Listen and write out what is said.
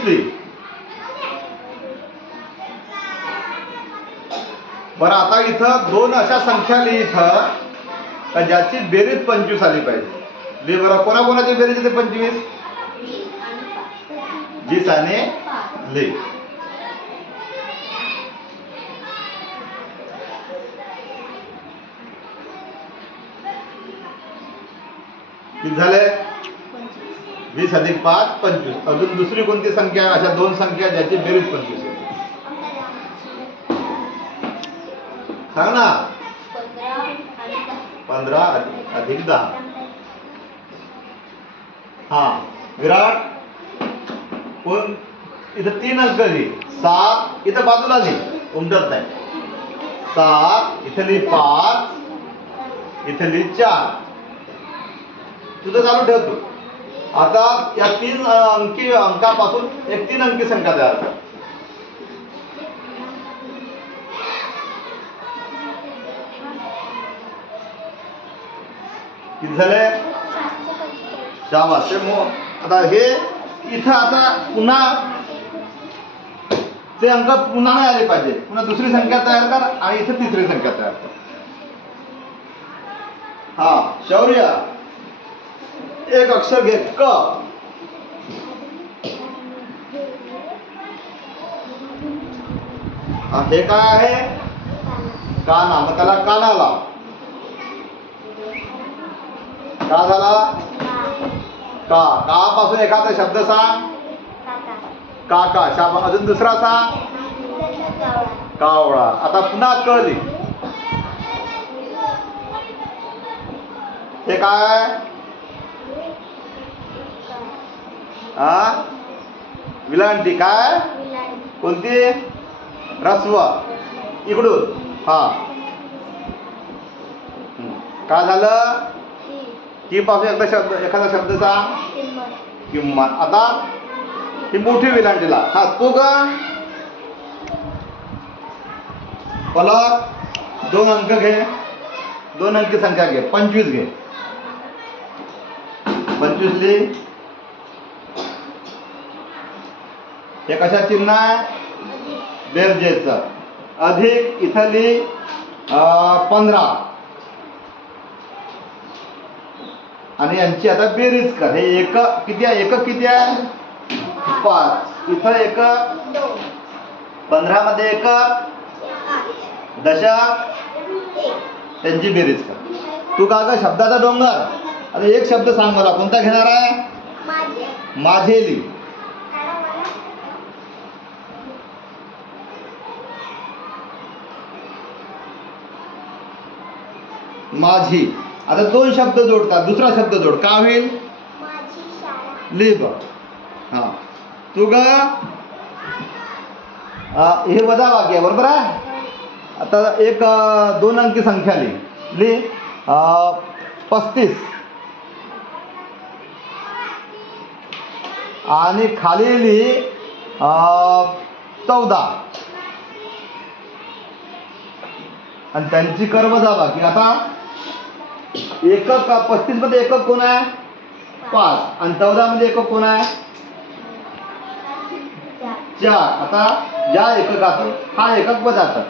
25 लिही. बरं आता इथं दोन अशा संख्या लिही इथं का ज्याची बेरीज 25 आली पाहिजे. लिही बरं. कोणाकोणाची बेरीज येते 25? 20 आणि लिही. किती झाले? 20 अधिक 5 25. अजून दुसरी कोणती संख्या? अशा दोन संख्या ज्याची बेरीज 25 आहे. सांग ना. 15 अधिक 10. हा विराट कोण? इथं 3 अंक लिही. 7 इथं बाजूला लिही, उमटत नाही. 7 इथं लिही 5 इथं लिही 4. तुझं चालू ठेवतो. आता या 3 अंकापासून एक 3 अंकी संख्या तयार कर. किती झाले? शाबास. आता हे इथं आता पुन्हा ते अंक पुन्हा नाही आले पाहिजे. पुन्हा दुसरी संख्या तयार कर आणि इथे तिसरी संख्या तयार कर. हा शौर्य एक अक्षर घे. क. हे काय आहे? काना. मग त्याला काना लाव. का झाला? का. का पासून एखादा शब्द सांग. काका. शाबास. अजून दुसरा सांग. कावळा. आता पुन्हा क लिही. हे काय? विलांटी. काय? कोणती? रस्व. इकडून. हा काय झालं? की पासून एखादा शब्द सांग. किंमत. आता ही मोठी विलांटीला. हा तू ग. पलक 2 अंक घे. 2 अंकी संख्या घे. 25 घे. 25 लिही. हे कशा चिन्ह आहे? बेरजेचं. अधिक इथं लिही 15 आणि यांची आता बेरीज कर. हे एक किती आहे? एकक किती आहे? 5. इथं एकक 15 मध्ये एकक दशक त्यांची बेरीज कर. तू का ग शब्दाचा डोंगर. आता एक शब्द सांग मला. कोणता घेणार आहे? माझे लिही. माझी. आता 2 शब्द जोडतात. दुसरा शब्द जोड. का होईल? लिह बघ. हा तू ग. हे वजा वाक्य आहे. बरोबर आहे. आता एक 2 अंकी संख्या लिह. 35 आणि खाली लिह 14 आणि त्यांची कर वजा बाकी. आता एकक 35 मध्ये एकक कोण आहे? 5 आणि 14 मध्ये एकक कोण आहे? 4. आता या एककातून हा एकक वजा कर.